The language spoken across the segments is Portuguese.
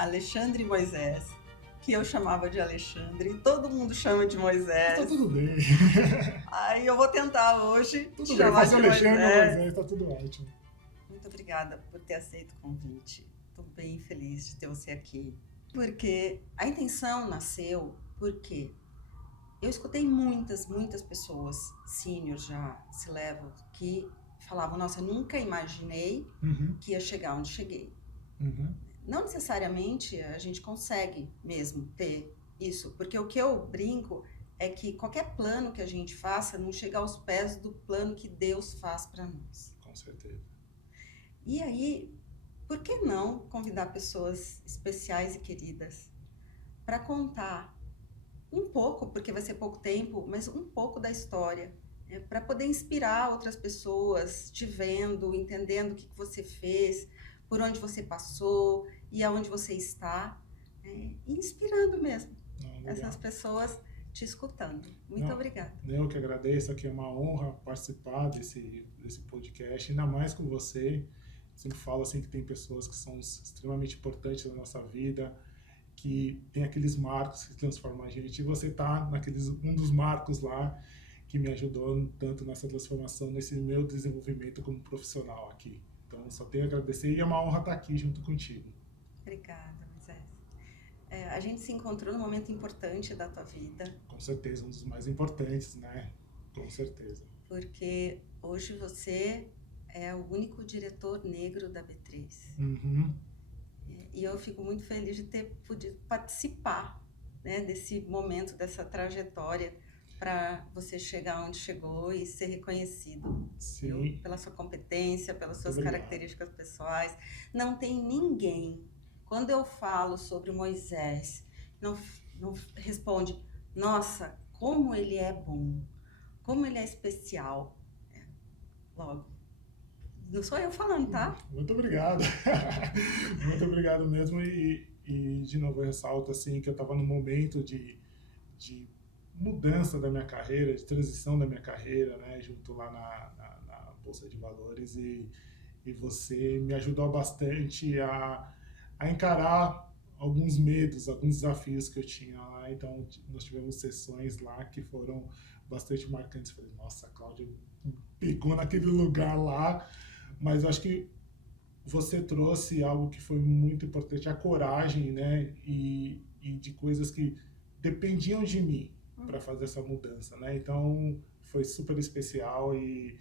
Alexandre Moisés, que eu chamava de Alexandre, todo mundo chama de Moisés. Tá tudo bem. Aí eu vou tentar hoje Tudo te bem, chamar faço de Alexandre Moisés. Moisés, tá tudo ótimo. Muito obrigada por ter aceito o convite. Estou bem feliz de ter você aqui. Porque a intenção nasceu porque eu escutei muitas pessoas, seniors já, C-level, que falavam, nossa, eu nunca imaginei que ia chegar onde cheguei. Não necessariamente a gente consegue mesmo ter isso, porque o que eu brinco é que qualquer plano que a gente faça não chega aos pés do plano que Deus faz para nós. Com certeza. E aí, por que não convidar pessoas especiais e queridas para contar um pouco, porque vai ser pouco tempo, mas um pouco da história, para poder inspirar outras pessoas, te vendo, entendendo o que você fez, por onde você passou e aonde você está, e inspirando mesmo essas pessoas te escutando. Muito obrigada. Eu que agradeço, aqui é uma honra participar desse podcast, ainda mais com você. Sempre falo assim que tem pessoas que são extremamente importantes na nossa vida, que tem aqueles marcos que transformam a gente, e você tá um dos marcos lá que me ajudou tanto nessa transformação, nesse meu desenvolvimento como profissional aqui. Então, só tenho a agradecer e é uma honra estar aqui junto contigo. Obrigada, Moisés. A gente se encontrou num momento importante da tua vida. Com certeza, um dos mais importantes, né? Com certeza. Porque hoje você é o único diretor negro da B3. E eu fico muito feliz de ter podido participar, né, desse momento, dessa trajetória, para você chegar onde chegou e ser reconhecido. Sim. Pela sua competência, pelas suas características pessoais. Não tem ninguém, quando eu falo sobre Moisés, não responde, nossa, como ele é bom, como ele é especial. Logo, não sou eu falando, tá? Muito obrigado. Muito obrigado mesmo. E de novo, eu ressalto assim, que eu estava num momento de mudança da minha carreira, de transição da minha carreira, né, junto lá na Bolsa de Valores, e você me ajudou bastante a encarar alguns medos, alguns desafios que eu tinha lá. Então, nós tivemos sessões lá que foram bastante marcantes. Falei, nossa, a Cláudia pegou naquele lugar lá, mas eu acho que você trouxe algo que foi muito importante, a coragem, né, e de coisas que dependiam de mim para fazer essa mudança, né? Então foi super especial e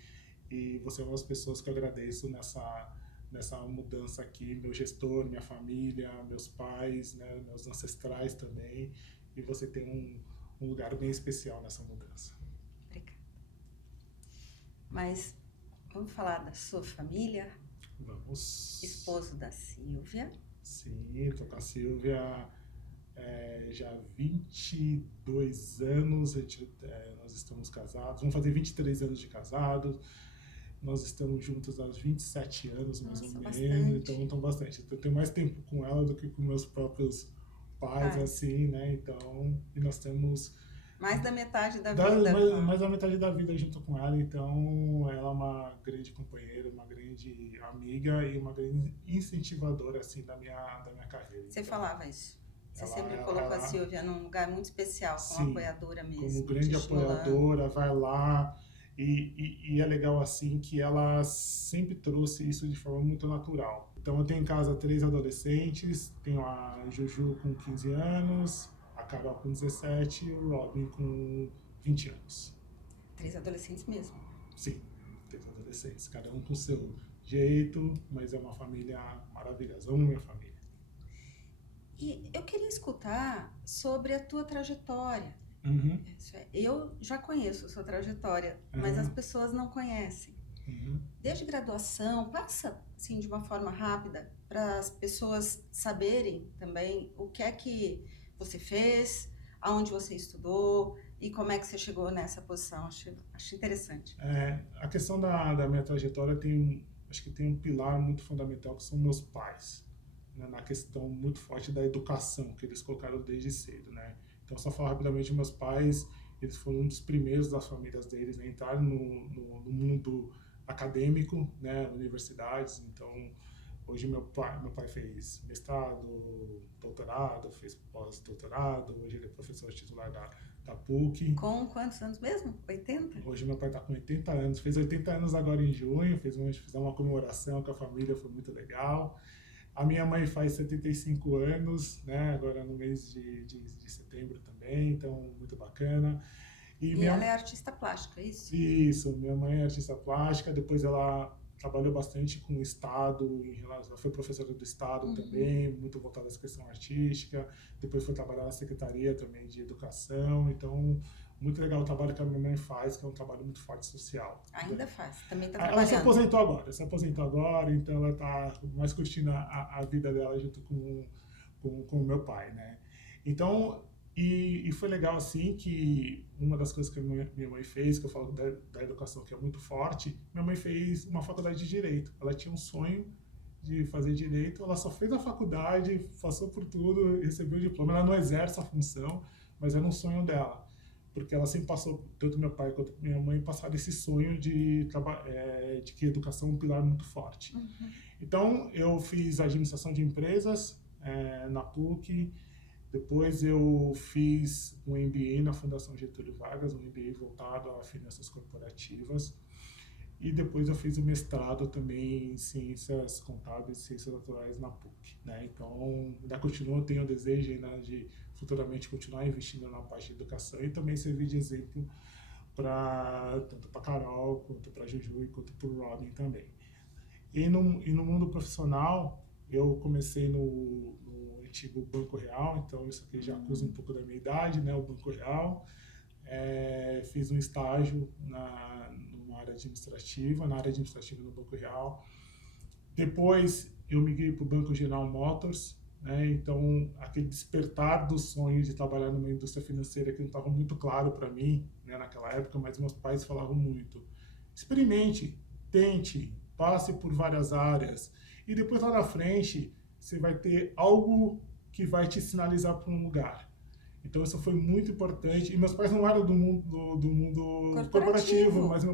você é uma das pessoas que eu agradeço nessa mudança aqui, meu gestor, minha família, meus pais, né, meus ancestrais também, e você tem um lugar bem especial nessa mudança. Obrigada. Mas vamos falar da sua família? Vamos. Esposo da Silvia. Sim, estou com a Silvia já há 22 anos, nós estamos casados, vamos fazer 23 anos de casados, nós estamos juntos há 27 anos, mais ou menos, bastante. então bastante. Eu tenho mais tempo com ela do que com meus próprios pais, assim, né, então, e nós temos... Mais da metade da vida. Mais da metade da vida junto com ela, então ela é uma grande companheira, uma grande amiga e uma grande incentivadora, assim, da minha carreira. Você falava isso? Você sempre colocou a Silvia num lugar muito especial, como apoiadora mesmo. Como grande apoiadora, vai lá. E é legal assim que ela sempre trouxe isso de forma muito natural. Então eu tenho em casa 3 adolescentes, tenho a Juju com 15 anos, a Carol com 17 e o Robin com 20 anos. 3 adolescentes mesmo? Sim, 3 adolescentes, cada um com seu jeito, mas é uma família maravilhosa, amo minha família. E eu queria escutar sobre a tua trajetória. Eu já conheço a sua trajetória, mas as pessoas não conhecem. Desde graduação, passa assim, de uma forma rápida para as pessoas saberem também o que é que você fez, aonde você estudou e como é que você chegou nessa posição. Acho interessante. A questão da minha trajetória acho que tem um pilar muito fundamental, que são meus pais, né, na questão muito forte da educação que eles colocaram desde cedo, né? Então, só falar rapidamente, meus pais, eles foram um dos primeiros das famílias deles a entrar no mundo acadêmico, né, universidades. Então, hoje meu pai fez mestrado, doutorado, fez pós-doutorado, hoje ele é professor titular da PUC. Com quantos anos mesmo? 80? Hoje meu pai está com 80 anos, fez 80 anos agora em junho, fizemos uma comemoração com a família, foi muito legal. A minha mãe faz 75 anos, né, agora no mês de setembro também, então muito bacana. E ela é artista plástica, é isso? Isso, minha mãe é artista plástica, depois ela trabalhou bastante com o Estado, ela foi professora do Estado também, muito voltada a essa questão artística, depois foi trabalhar na Secretaria também de Educação, então muito legal o trabalho que a minha mãe faz, que é um trabalho muito forte social. Ainda faz, também está Ela trabalhando. se aposentou agora, então ela está mais curtindo a vida dela junto com o meu pai, né? Então, e foi legal assim que uma das coisas que a minha mãe fez, que eu falo da educação que é muito forte, minha mãe fez uma faculdade de Direito. Ela tinha um sonho de fazer Direito, ela só fez a faculdade, passou por tudo, recebeu o diploma. Ela não exerce a função, mas era um sonho dela. Porque ela sempre passou, tanto meu pai quanto minha mãe, passaram esse sonho de que a educação é um pilar muito forte. Então, eu fiz administração de empresas na PUC, depois eu fiz um MBA na Fundação Getúlio Vargas, um MBA voltado a finanças corporativas, e depois eu fiz o mestrado também em ciências contábeis e ciências naturais na PUC, né? Então, ainda continuo, tenho o desejo ainda de futuramente continuar investindo na parte de educação e também servir de exemplo tanto para Carol, quanto para Juju e quanto para o Robin também. E no mundo profissional, eu comecei no antigo Banco Real, então isso aqui já acusa um pouco da minha idade, né? O Banco Real. Fiz um estágio na área administrativa no Banco Real. Depois eu migrei para o Banco General Motors, né? Então aquele despertar do sonho de trabalhar numa indústria financeira que não estava muito claro para mim, né, naquela época, mas meus pais falavam muito: experimente, tente, passe por várias áreas e depois lá na frente você vai ter algo que vai te sinalizar para um lugar. Então isso foi muito importante. E meus pais não eram do mundo corporativo, mas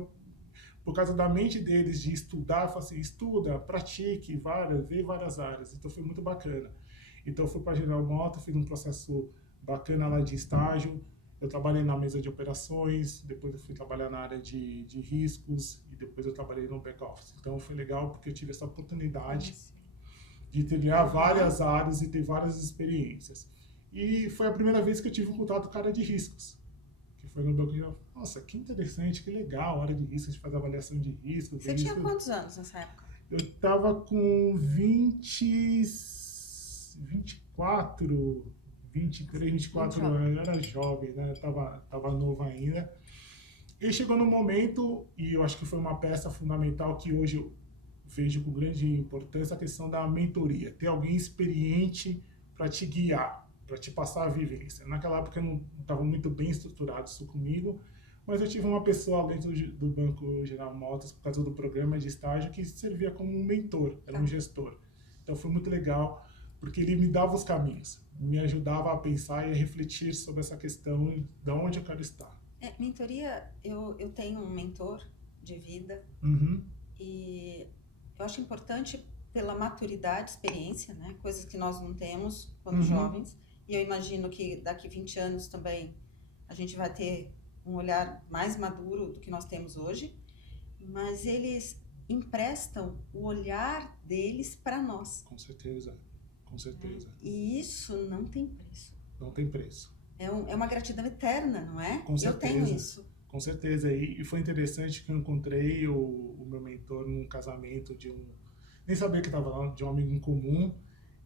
por causa da mente deles de estudar, eu falei assim: estuda, pratique, vê várias áreas. Então foi muito bacana. Então eu fui para a General Motors, fiz um processo bacana lá de estágio. Eu trabalhei na mesa de operações, depois eu fui trabalhar na área de riscos e depois eu trabalhei no back office. Então foi legal porque eu tive essa oportunidade de trilhar várias áreas e ter várias experiências. E foi a primeira vez que eu tive um contato com a área de riscos, que foi no Banco. Nossa, que interessante, que legal, a área de riscos, a gente faz avaliação de riscos. Você tinha quantos anos nessa época? Eu estava com 24, 23, 24 anos, eu era jovem, né? Tava novo ainda. E chegou num momento, e eu acho que foi uma peça fundamental que hoje eu vejo com grande importância, a questão da mentoria. Ter alguém experiente para te guiar, para te passar a vivência. Naquela época eu não estava muito bem estruturado isso comigo, mas eu tive uma pessoa dentro do Banco General Motors, por causa do programa de estágio, que servia como um mentor, era um gestor. Então foi muito legal, porque ele me dava os caminhos, me ajudava a pensar e a refletir sobre essa questão de onde eu quero estar. Mentoria, eu tenho um mentor de vida e eu acho importante pela maturidade, experiência, né? Coisas que nós não temos quando jovens. E eu imagino que daqui 20 anos também a gente vai ter um olhar mais maduro do que nós temos hoje. Mas eles emprestam o olhar deles para nós. Com certeza, com certeza. E isso não tem preço. Não tem preço. É uma gratidão eterna, não é? Com certeza. Eu tenho isso. Com certeza. E foi interessante que eu encontrei o meu mentor num casamento nem sabia que estava lá, de um amigo em comum.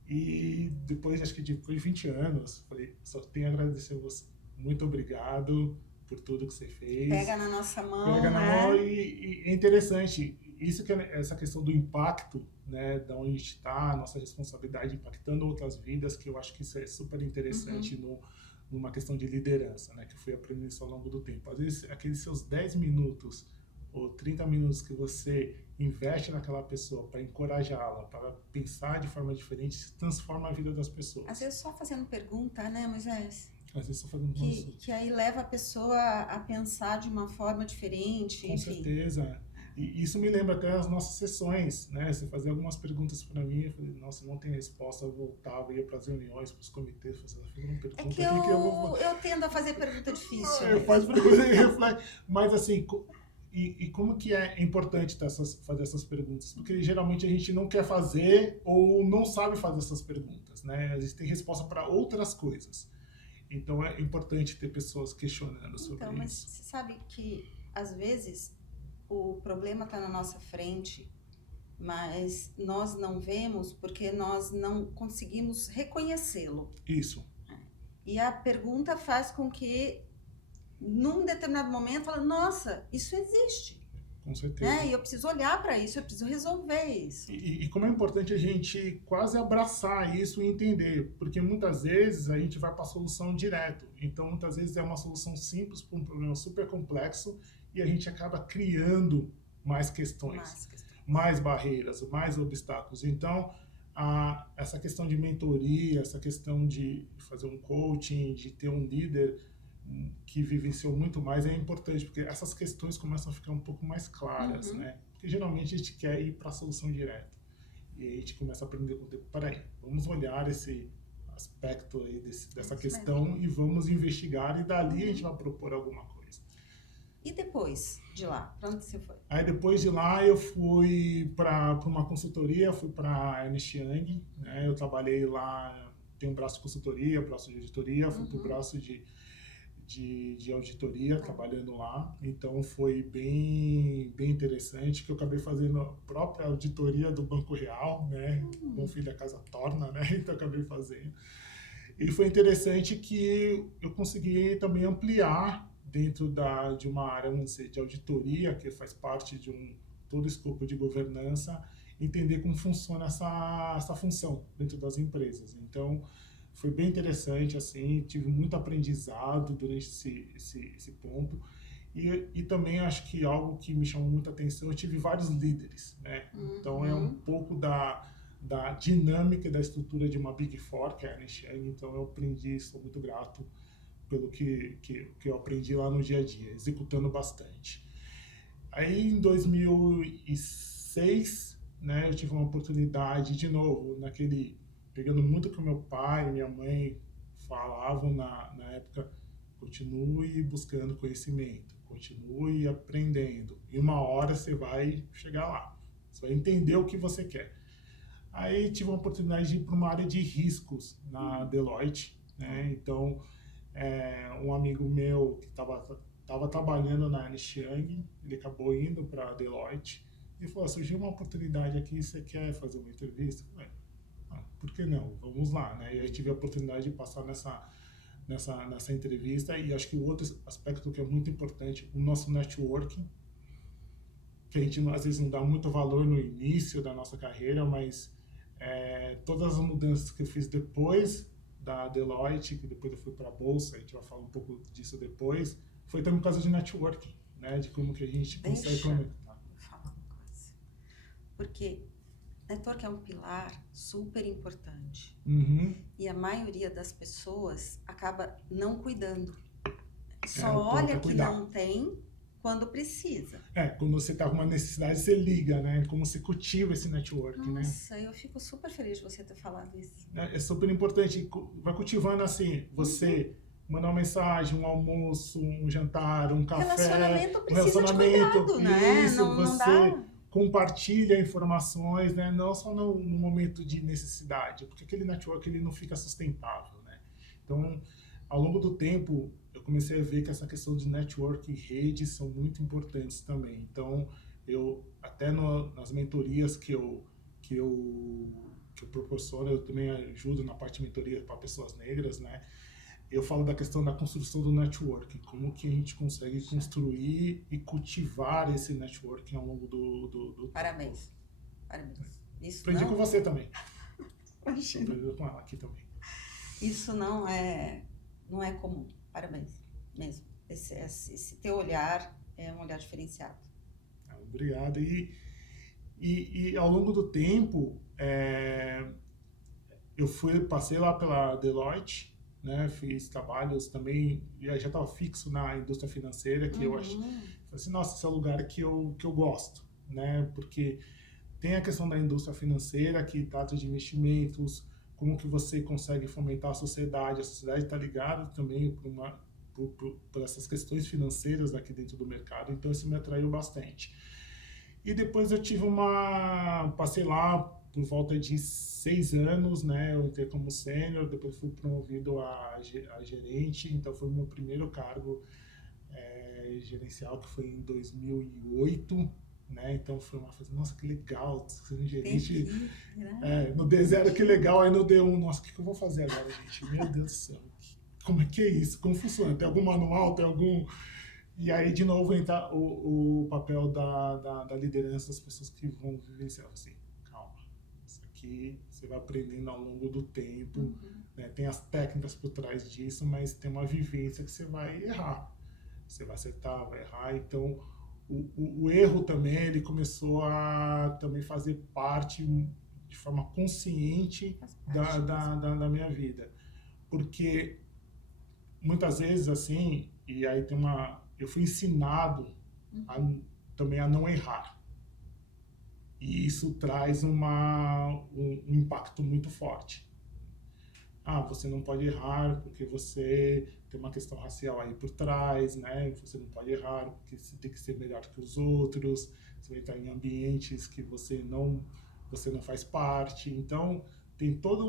E depois, acho que depois de 20 anos, falei: só tenho a agradecer a você. Muito obrigado por tudo que você fez. Pega na nossa mão, Pega na mão e é interessante. Isso que essa questão do impacto, né, da onde a gente está, a nossa responsabilidade impactando outras vidas, que eu acho que isso é super interessante numa questão de liderança, né, que eu fui aprendendo isso ao longo do tempo. Às vezes, aqueles seus 10 minutos ou 30 minutos que você investe naquela pessoa para encorajá-la, para pensar de forma diferente, se transforma a vida das pessoas. Às vezes só fazendo pergunta, né, Moisés? Às vezes só fazendo que aí leva a pessoa a pensar de uma forma diferente. Com certeza. E isso me lembra até as nossas sessões, né? Você fazia algumas perguntas para mim, eu falei, nossa, não tem resposta, eu voltava, ia para as reuniões, para os comitês, fazia uma pergunta É que aqui que eu vou... eu tendo a fazer pergunta difícil Eu mesmo. faço pergunta e reflete. Mas assim, e como que é importante fazer essas perguntas? Porque geralmente a gente não quer fazer ou não sabe fazer essas perguntas, né? A gente tem resposta para outras coisas. Então é importante ter pessoas questionando sobre Então, mas isso. você sabe que, às vezes, o problema está na nossa frente, mas nós não vemos porque nós não conseguimos reconhecê-lo. Isso, E a pergunta faz com que, num determinado momento, fala, nossa, isso existe, com certeza. né? E eu preciso olhar para isso, eu preciso resolver isso. E como é importante a gente quase abraçar isso e entender, porque muitas vezes a gente vai para a solução direto. Então, muitas vezes é uma solução simples para um problema super complexo e a gente acaba criando mais questões, mais barreiras, mais obstáculos. Então, essa questão de mentoria, essa questão de fazer um coaching, de ter um líder que vivenciou muito mais é importante, porque essas questões começam a ficar um pouco mais claras, né? Porque geralmente a gente quer ir para a solução direta. E aí a gente começa a aprender com o tempo, peraí, vamos olhar esse aspecto aí dessa questão e vamos investigar e dali a gente vai propor alguma coisa. E depois de lá, para onde você foi? Aí depois de lá eu fui para uma consultoria, fui para Ernst Young, né? Eu trabalhei lá, tem um braço de consultoria, braço de auditoria, fui para o braço de auditoria, trabalhando lá. Então foi bem interessante, que eu acabei fazendo a própria auditoria do Banco Real, né? Bom filho a casa torna, né? Então eu acabei fazendo. E foi interessante que eu consegui também ampliar dentro de uma área, vamos dizer, de auditoria, que faz parte de todo o escopo de governança, entender como funciona essa função dentro das empresas. Então, foi bem interessante, assim, tive muito aprendizado durante esse ponto. E também acho que algo que me chamou muita atenção, eu tive vários líderes, né? Então, é um pouco da dinâmica e da estrutura de uma Big Four, que é a Ernst Young. Então, eu aprendi, sou muito grato pelo que eu aprendi lá no dia a dia, executando bastante. Aí, em 2006, né, eu tive uma oportunidade, de novo, pegando muito o que meu pai e minha mãe falavam na época, continue buscando conhecimento, continue aprendendo, e uma hora você vai chegar lá, você vai entender o que você quer. Aí tive uma oportunidade de ir para uma área de riscos na Deloitte, né? Então, um amigo meu que estava trabalhando na Ernst Young, ele acabou indo para a Deloitte e falou, surgiu uma oportunidade aqui, você quer fazer uma entrevista? Eu falei, por que não? Vamos lá, né? E aí tive a oportunidade de passar nessa entrevista. E acho que o outro aspecto que é muito importante, o nosso networking, que a gente às vezes não dá muito valor no início da nossa carreira, mas todas as mudanças que eu fiz depois da Deloitte, que depois eu fui para a Bolsa, a gente vai falar um pouco disso depois, foi também por causa de networking, né? De como que a gente consegue conectar. Vou falar uma coisa. Porque network é um pilar super importante. E a maioria das pessoas acaba não cuidando. Só olha que não tem quando precisa. Quando você está com uma necessidade, você liga, né? Como se cultiva esse network, né? Nossa, eu fico super feliz de você ter falado isso. É super importante. Vai cultivando assim, você mandar uma mensagem, um almoço, um jantar, um café. Relacionamento precisa de cuidado, né? Isso, não você dá... compartilha informações, né? Não só no momento de necessidade, porque aquele network ele não fica sustentável, né? Então, ao longo do tempo, eu comecei a ver que essa questão de network e redes são muito importantes também. Então, eu até nas mentorias que eu proporciono, eu também ajudo na parte de mentoria para pessoas negras, né? Eu falo da questão da construção do networking, como que a gente consegue construir e cultivar esse networking ao longo do Parabéns. tempo. Parabéns. Isso Aprendi não... com você também. Aprendi com ela aqui também. Isso não é comum. Parabéns, mesmo. Esse teu olhar é um olhar diferenciado. Obrigado. E ao longo do tempo, eu passei lá pela Deloitte, né? Fiz trabalhos também, já estava fixo na indústria financeira, que eu acho, assim, nossa, esse é o lugar que eu gosto, né? Porque tem a questão da indústria financeira, que trata de investimentos, como que você consegue fomentar a sociedade está ligada também por essas questões financeiras aqui dentro do mercado, então isso me atraiu bastante. E depois eu passei lá por volta de 6 anos, né? Eu entrei como sênior, depois fui promovido a gerente, então foi o meu primeiro cargo gerencial, que foi em 2008, né? Então foi uma coisa, nossa, que legal, ser um gerente no D0, que legal, aí no D1, nossa, o que eu vou fazer agora, gente? Meu Deus do céu, como é que é isso? Como funciona? Tem algum manual, tem algum... E aí, de novo, entra o papel da liderança das pessoas que vão vivenciar. Assim, calma, isso aqui você vai aprendendo ao longo do tempo, né? Tem as técnicas por trás disso, mas tem uma vivência que você vai errar. Você vai acertar, vai errar. Então, o erro também, ele começou a também fazer parte, de forma consciente, da minha vida. Porque, muitas vezes, assim, e aí eu fui ensinado também a não errar. E isso traz um impacto muito forte. Você não pode errar porque você tem uma questão racial aí por trás, né? Você não pode errar porque você tem que ser melhor que os outros. Você vai estar em ambientes que você não faz parte. Então, tem toda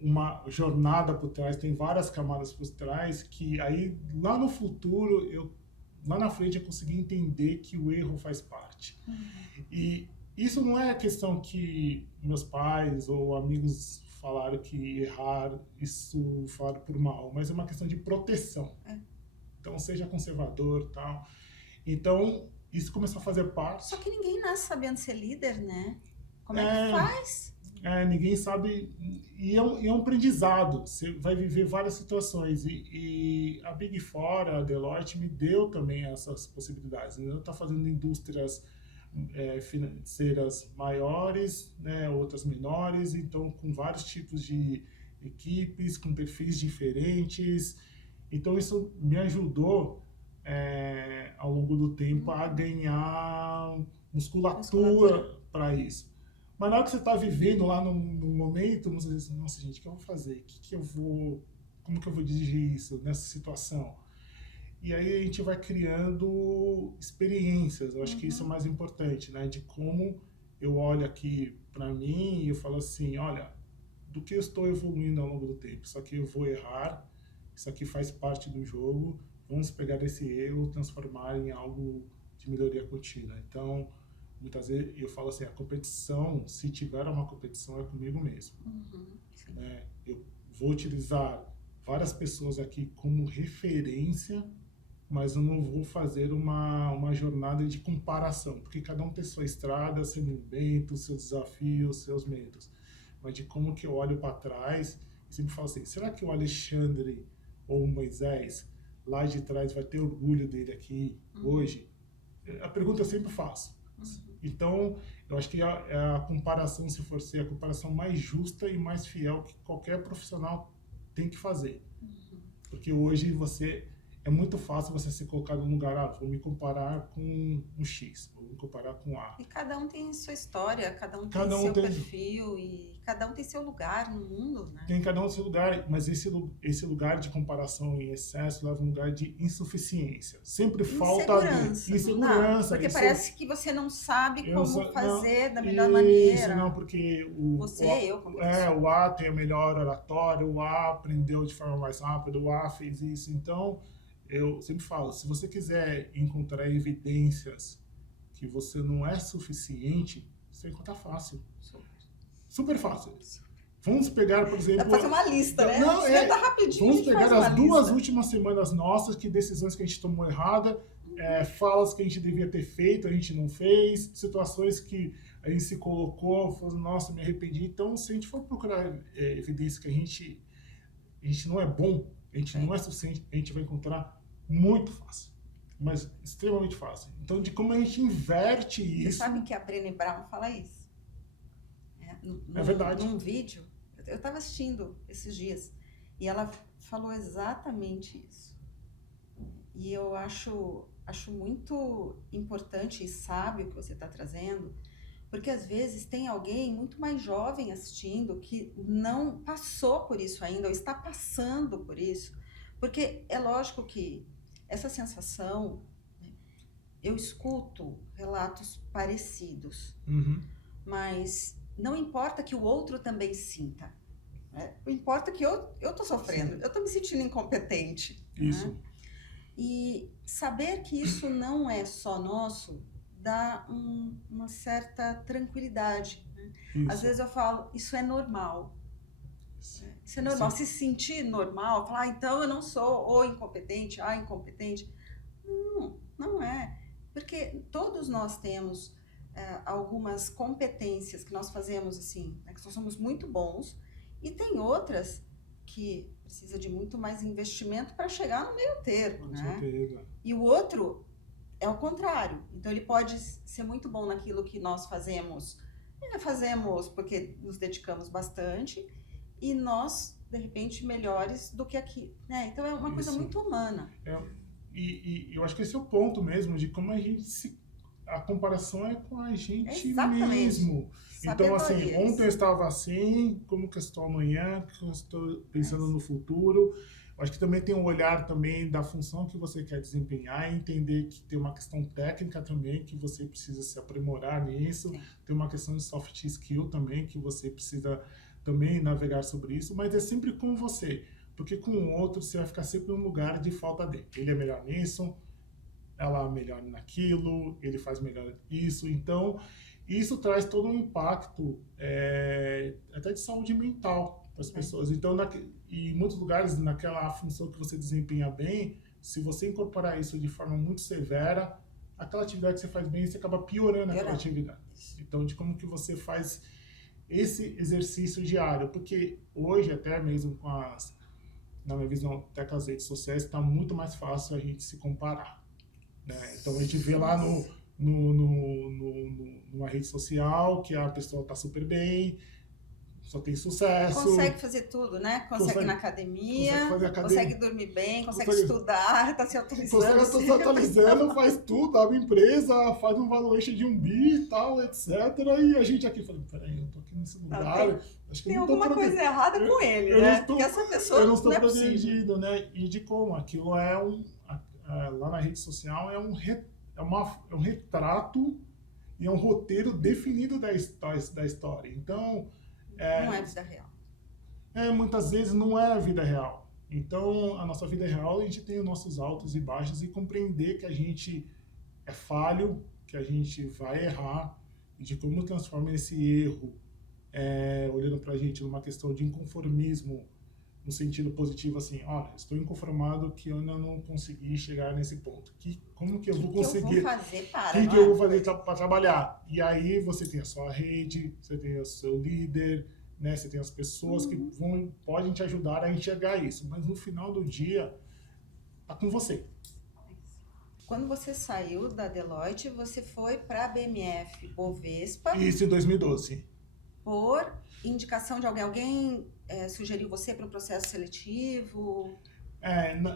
uma jornada por trás, tem várias camadas por trás, que aí lá no futuro, lá na frente eu consegui entender que o erro faz parte. E isso não é a questão que meus pais ou amigos falaram que errar, isso falaram por mal, mas é uma questão de proteção. Então, seja conservador e tal. Então, isso começou a fazer parte. Só que ninguém nasce sabendo ser líder, né? Como é que faz? Ninguém sabe, e é um aprendizado, você vai viver várias situações, e a Big Four, a Deloitte, me deu também essas possibilidades. Eu estou fazendo indústrias financeiras maiores, né, outras menores, então com vários tipos de equipes, com perfis diferentes, então isso me ajudou ao longo do tempo a ganhar musculatura para isso. Mas na hora que você está vivendo lá no momento, você diz, nossa, gente, o que eu vou fazer? Como que eu vou dirigir isso nessa situação? E aí a gente vai criando experiências. Eu acho que isso é o mais importante, né? De como eu olho aqui para mim e eu falo assim, olha, do que eu estou evoluindo ao longo do tempo. Isso aqui eu vou errar, isso aqui faz parte do jogo. Vamos pegar esse erro, transformar em algo de melhoria contínua. Então, muitas vezes eu falo assim, a competição, se tiver uma competição, é comigo mesmo. Eu vou utilizar várias pessoas aqui como referência, mas eu não vou fazer uma jornada de comparação, porque cada um tem sua estrada, seu momento, seus desafios, seus medos. Mas de como que eu olho para trás, eu sempre falo assim, será que o Alexandre ou o Moisés, lá de trás, vai ter orgulho dele aqui hoje? A pergunta eu sempre faço. Então, eu acho que a comparação, se for ser a comparação mais justa e mais fiel que qualquer profissional tem que fazer. Porque hoje é muito fácil você se colocar num lugar, vou me comparar com um X, vou me comparar com A. E cada um tem sua história, cada um tem seu perfil e cada um tem seu lugar no mundo, né? Tem cada um seu lugar, mas esse lugar de comparação em excesso leva a um lugar de insuficiência. Sempre falta insegurança. Porque parece que você não sabe como fazer da melhor maneira. Isso não, porque o A tem a melhor oratória, o A aprendeu de forma mais rápida, o A fez isso. Então, eu sempre falo, se você quiser encontrar evidências que você não é suficiente, você encontra fácil. Super fácil. Vamos pegar, por exemplo... Dá pra fazer uma lista, né? Tá rapidinho, vamos pegar as 2 últimas semanas nossas, que decisões que a gente tomou errada, falas que a gente devia ter feito, a gente não fez, situações que a gente se colocou, falou, nossa, me arrependi. Então, se a gente for procurar evidência que a gente não é bom, a gente não é suficiente, a gente vai encontrar muito fácil, mas extremamente fácil. Então, de como a gente inverte isso... Você sabe que a Brené Brown fala isso? É verdade. Num vídeo, eu estava assistindo esses dias, E ela falou exatamente isso. E eu acho muito importante e sábio o que você está trazendo, porque às vezes tem alguém muito mais jovem assistindo que não passou por isso ainda, ou está passando por isso. Porque é lógico que essa sensação, né, eu escuto relatos parecidos, Uhum. mas não importa que o outro também sinta, né? O importa é que eu tô sofrendo, Sim. eu tô me sentindo incompetente, Isso. né? E saber que isso não é só nosso dá uma certa tranquilidade, né? Às Isso. vezes eu falo, isso é normal. Isso é normal. Sim. Se sentir normal, falar, então eu não sou ou incompetente, incompetente. Não, não é. Porque todos nós temos algumas competências que nós fazemos assim, né, que nós somos muito bons, e tem outras que precisa de muito mais investimento para chegar no meio termo, Com né? certeza. E o outro é o contrário. Então ele pode ser muito bom naquilo que nós fazemos, fazemos porque nos dedicamos bastante, e nós, de repente, melhores do que aqui, né? Então é uma coisa Isso. muito humana. E eu acho que esse é o ponto mesmo, de como a gente se... A comparação é com a gente Exatamente. mesmo. Então, assim, Sabedoria, ontem eu isso. estava assim, como que eu estou amanhã, o que eu estou pensando no futuro. Eu acho que também tem um olhar também da função que você quer desempenhar, e entender que tem uma questão técnica também, que você precisa se aprimorar nisso. Sim. Tem uma questão de soft skill também, que você precisa também navegar sobre isso, mas é sempre com você. Porque com o outro você vai ficar sempre num lugar de falta dele. Ele é melhor nisso, ela é melhor naquilo, ele faz melhor isso. Então, isso traz todo um impacto até de saúde mental para as pessoas. Então, em muitos lugares, naquela função que você desempenha bem, se você incorporar isso de forma muito severa, aquela atividade que você faz bem, você acaba piorando aquela atividade. Então, de como que você faz esse exercício diário. Porque hoje, até mesmo na minha visão, até com as redes sociais, está muito mais fácil a gente se comparar. Né? Então a gente vê lá numa rede social que a pessoa está super bem, só tem sucesso. Consegue fazer tudo, né? Consegue ir na academia, consegue dormir bem, consegue estudar, está se atualizando. Está se atualizando, faz tudo, abre empresa, faz um valuation de 1 bi e tal, etc. E a gente aqui falando, peraí, eu tô aqui nesse lugar. Acho que tem alguma coisa errada com ele, né? Porque essa pessoa eu não estou não é progredindo, né? E de como aquilo lá na rede social é um retrato e é um roteiro definido da história. Então, não é vida real. Muitas vezes não é a vida real. Então, a nossa vida real, a gente tem os nossos altos e baixos, e compreender que a gente é falho, que a gente vai errar, e de como transforma esse erro, olhando pra gente numa questão de inconformismo, no sentido positivo, assim, olha, estou inconformado que eu ainda não consegui chegar nesse ponto. Como que eu vou conseguir? O que eu vou fazer para trabalhar? E aí você tem a sua rede, você tem o seu líder, né? Você tem as pessoas que podem te ajudar a enxergar isso. Mas no final do dia, tá com você. Quando você saiu da Deloitte, você foi para a BMF Bovespa. Isso em 2012. Por indicação de alguém? Alguém sugeriu você para o processo seletivo?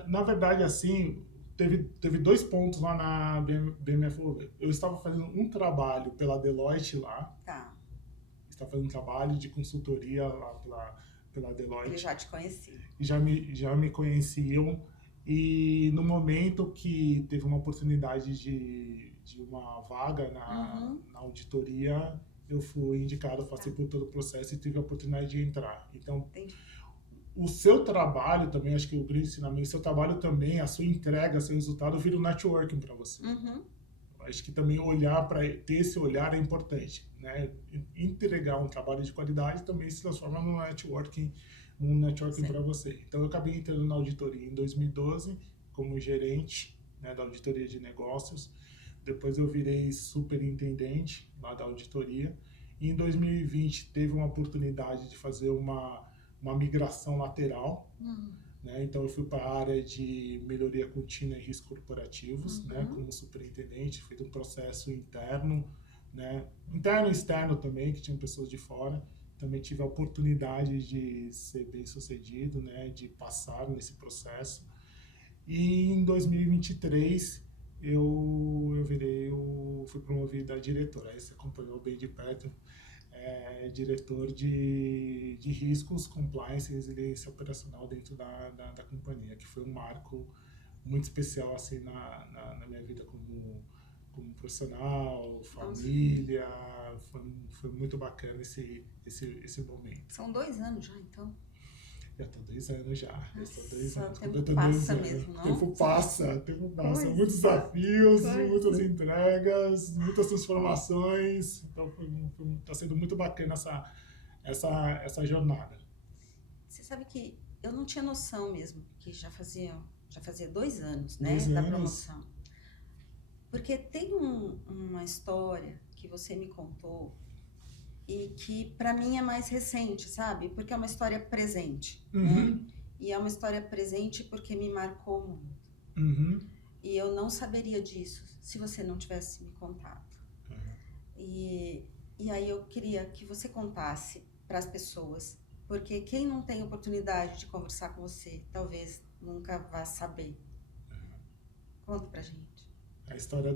Na verdade, assim, teve 2 pontos lá na BMF. Eu estava fazendo um trabalho pela Deloitte lá. Tá. Estava fazendo um trabalho de consultoria lá pela Deloitte. Ele já te conhecia. Já me conheciam. E no momento que teve uma oportunidade de uma vaga na auditoria, eu fui indicado, passei por todo o processo e tive a oportunidade de entrar. Então, o seu trabalho também, acho que o grande ensinamento, o seu trabalho também, a sua entrega, seu resultado, vira um networking para você. Acho que também ter esse olhar é importante, né? Entregar um trabalho de qualidade também se transforma num networking para você. Então, eu acabei entrando na auditoria em 2012 como gerente, né, da auditoria de negócios. Depois eu virei superintendente lá da auditoria. E em 2020 teve uma oportunidade de fazer uma migração lateral. Né? Então eu fui para a área de melhoria contínua e riscos corporativos, né, como superintendente, feito um processo interno, né, interno e externo também, que tinham pessoas de fora. também tive a oportunidade de ser bem-sucedido, né, de passar nesse processo. E em 2023 fui promovido a diretor. Aí você acompanhou bem de perto, diretor de riscos, compliance e resiliência operacional dentro da companhia, que foi um marco muito especial assim na minha vida como profissional, família. Foi muito bacana esse momento. São 2 anos já, então. Já estou 2 anos já. Já estou 2 anos. O tempo passa mesmo, não? Tempo passa. Coisa. Muitos desafios, Coisa. muitas entregas, muitas transformações. Então está sendo muito bacana essa jornada. Você sabe que eu não tinha noção mesmo, que já fazia 2 anos, né, 2 da anos. promoção. Porque tem uma história que você me contou e que para mim é mais recente, sabe? Porque é uma história presente, né? E é uma história presente porque me marcou muito. E eu não saberia disso se você não tivesse me contado. E aí eu queria que você contasse para as pessoas, porque quem não tem oportunidade de conversar com você, talvez nunca vá saber. Conta pra gente. A história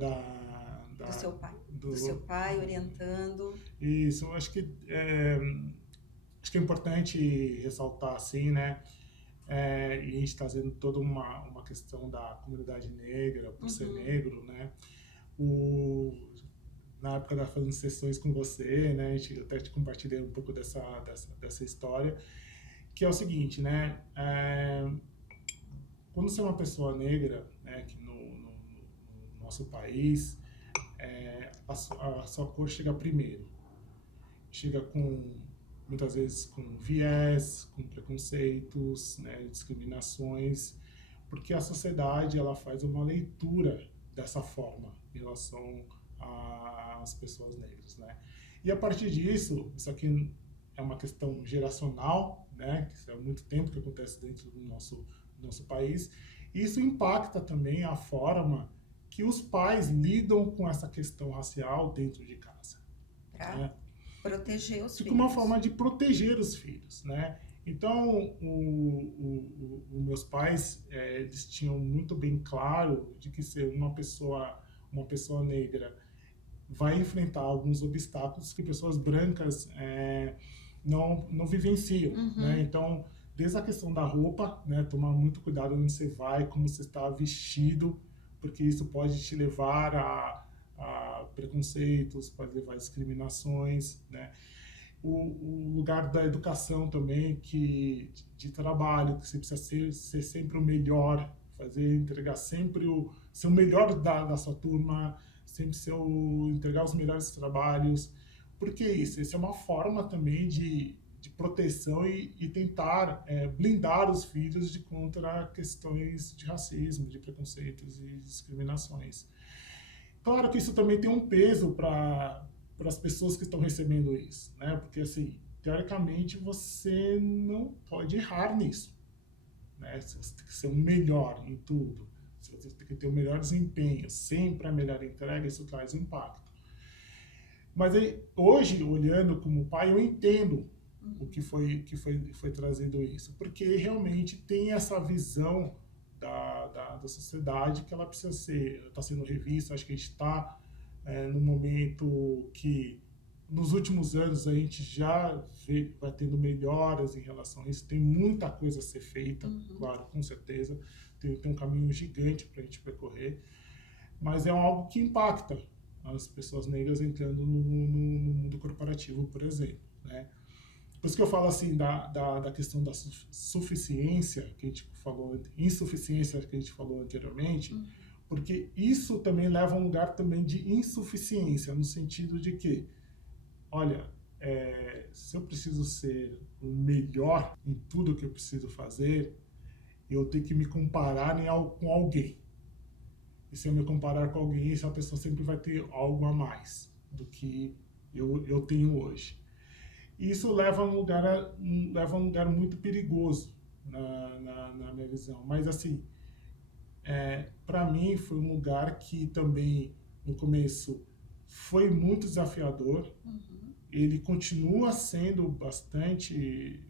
Do seu pai. do Do seu pai orientando. Isso, eu acho que é importante ressaltar assim, né? E a gente está trazendo toda uma questão da comunidade negra, por ser negro, né? Na época da fazendo sessões com você, né? A gente até te compartilhei um pouco dessa história, que é o seguinte, né? Quando você é uma pessoa negra, né? Que no nosso país, a sua cor chega primeiro. Chega muitas vezes com viés, com preconceitos, né, discriminações, porque a sociedade ela faz uma leitura dessa forma em relação às pessoas negras, né? E a partir disso, isso aqui é uma questão geracional, né, que há muito tempo que acontece dentro do nosso país, e isso impacta também a forma que os pais lidam com essa questão racial dentro de casa. Né? Proteger os filhos. Fica uma forma de proteger os filhos, né? Então, os meus pais, eles tinham muito bem claro de que ser uma pessoa negra vai enfrentar alguns obstáculos que pessoas brancas não vivenciam, né? Então, desde a questão da roupa, né? Tomar muito cuidado onde você vai, como você está vestido, porque isso pode te levar a preconceitos, pode levar a discriminações, né? O lugar da educação também, de trabalho, que você precisa ser sempre o melhor, entregar sempre ser o melhor da sua turma, sempre entregar os melhores trabalhos, porque isso é uma forma também de proteção e tentar blindar os filhos contra questões de racismo, de preconceitos e discriminações. Claro que isso também tem um peso para as pessoas que estão recebendo isso, né? Porque, assim, teoricamente, você não pode errar nisso, né? Você tem que ser o melhor em tudo, você tem que ter o melhor desempenho, sempre a melhor entrega, isso traz impacto. Mas aí, hoje, olhando como pai, eu entendo o que foi trazido isso, porque realmente tem essa visão da sociedade que ela precisa está sendo revista. Acho que a gente está no momento que nos últimos anos a gente já vai tendo melhoras em relação a isso, tem muita coisa a ser feita, claro, com certeza, tem um caminho gigante para a gente percorrer, mas é algo que impacta as pessoas negras entrando no mundo corporativo, por exemplo, né? Por isso que eu falo assim da questão da suficiência que a gente falou, insuficiência que a gente falou anteriormente, porque isso também leva a um lugar também de insuficiência, no sentido de que, olha, se eu preciso ser o melhor em tudo que eu preciso fazer, eu tenho que me comparar com alguém. E se eu me comparar com alguém, essa pessoa sempre vai ter algo a mais do que eu tenho hoje. Isso leva a um lugar muito perigoso na minha visão. Mas, assim, para mim foi um lugar que também, no começo, foi muito desafiador, ele continua sendo bastante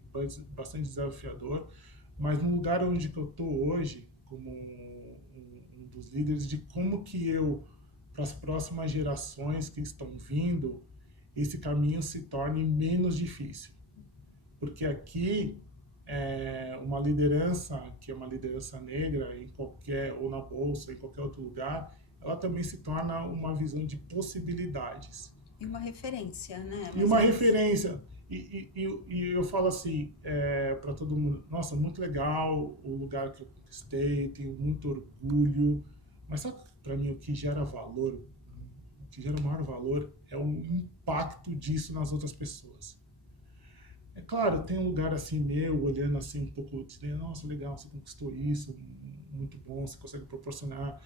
desafiador, mas no lugar onde que eu estou hoje, como um dos líderes, de como que eu, para as próximas gerações que estão vindo, esse caminho se torne menos difícil. Porque aqui, uma liderança, que é uma liderança negra, em qualquer, ou na bolsa, em qualquer outro lugar, ela também se torna uma visão de possibilidades. E uma referência, né? E uma referência. E eu falo assim, para todo mundo, nossa, muito legal o lugar que eu conquistei, tenho muito orgulho, mas sabe para mim o que gera valor, o que gera maior valor é o impacto disso nas outras pessoas. É claro, tem um lugar assim meu, olhando assim um pouco, dizendo, nossa, legal, você conquistou isso, muito bom, você consegue proporcionar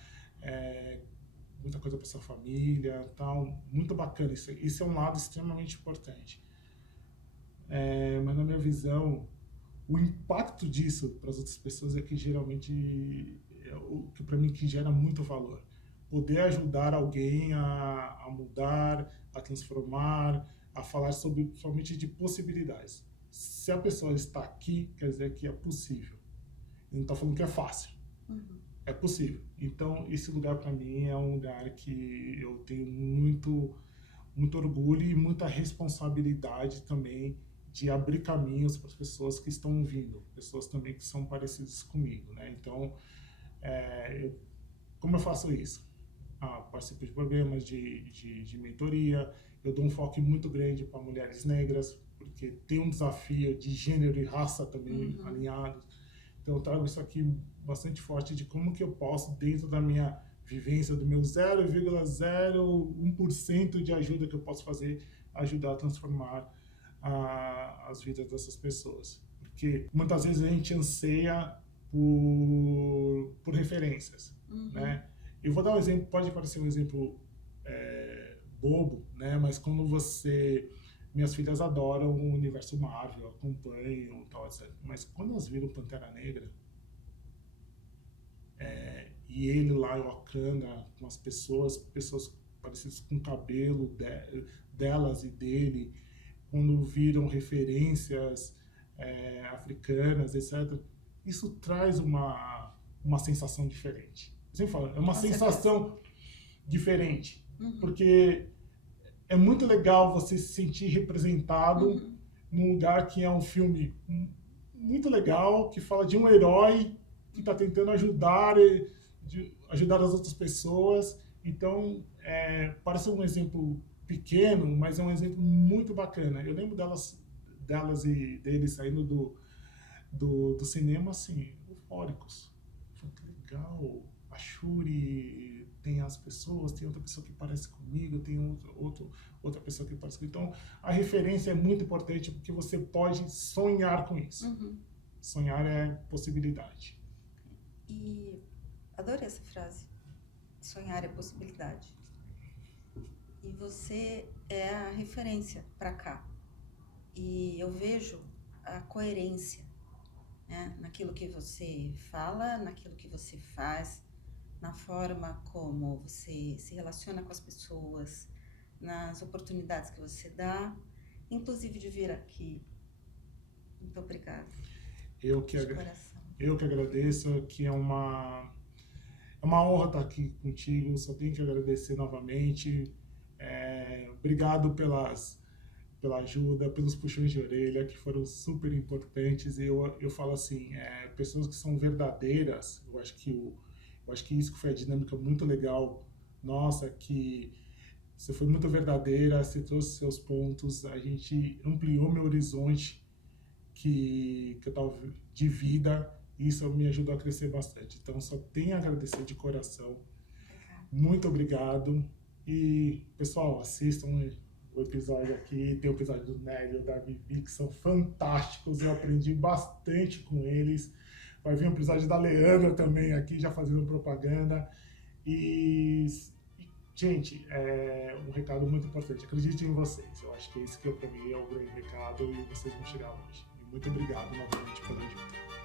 muita coisa para sua família, tal, muito bacana isso. Isso é um lado extremamente importante. Mas na minha visão, o impacto disso para as outras pessoas é que geralmente é o que para mim que gera muito valor. Poder ajudar alguém a mudar, a transformar, a falar somente de possibilidades. Se a pessoa está aqui, quer dizer que é possível. Não está falando que é fácil. Uhum. É possível. Então, esse lugar para mim é um lugar que eu tenho muito orgulho e muita responsabilidade também de abrir caminhos para as pessoas que estão vindo, pessoas também que são parecidas comigo, né? Então, como eu faço isso? Participo de programas de mentoria, eu dou um foco muito grande para mulheres negras, porque tem um desafio de gênero e raça também alinhados. Então, eu trago isso aqui bastante forte de como que eu posso, dentro da minha vivência, do meu 0,01% de ajuda que eu posso fazer, ajudar a transformar as vidas dessas pessoas. Porque muitas vezes a gente anseia por referências, né? Eu vou dar um exemplo, pode parecer um exemplo bobo, né? Mas quando minhas filhas adoram o universo Marvel, acompanham, tal, etc. Mas quando elas viram Pantera Negra, e ele lá em Wakanda, com as pessoas parecidas com o cabelo delas e dele, quando viram referências africanas, etc., isso traz uma sensação diferente. Eu sempre falo, é uma sensação diferente, porque é muito legal você se sentir representado num lugar que é um filme muito legal, que fala de um herói que está tentando ajudar as outras pessoas. Então, parece um exemplo pequeno, mas é um exemplo muito bacana. Eu lembro delas e deles saindo do cinema, assim, eufóricos. Que legal, a Shuri, tem as pessoas, tem outra pessoa que parece comigo, tem outra pessoa que parece comigo. Então, a referência é muito importante porque você pode sonhar com isso. Sonhar é possibilidade. E adorei essa frase. Sonhar é possibilidade. E você é a referência para cá. E eu vejo a coerência, né, naquilo que você fala, naquilo que você faz, na forma como você se relaciona com as pessoas, nas oportunidades que você dá, inclusive de vir aqui. Muito obrigada. Eu que agradeço, que é uma honra estar aqui contigo, só tenho que agradecer novamente. Obrigado pela ajuda, pelos puxões de orelha, que foram super importantes. Eu falo assim, pessoas que são verdadeiras, eu acho que isso que foi a dinâmica muito legal nossa, que você foi muito verdadeira, você trouxe seus pontos, a gente ampliou meu horizonte que eu tava de vida, e isso me ajudou a crescer bastante. Então, só tenho a agradecer de coração. Muito obrigado. E, pessoal, assistam o episódio aqui. Tem o episódio do Nélio, da Vivi, que são fantásticos. Eu aprendi bastante com eles. Vai vir um episódio da Leandra também aqui, já fazendo propaganda. E gente, um recado muito importante. Acredite em vocês. Eu acho que esse que para mim é o grande recado e vocês vão chegar longe. E muito obrigado novamente pela ajuda.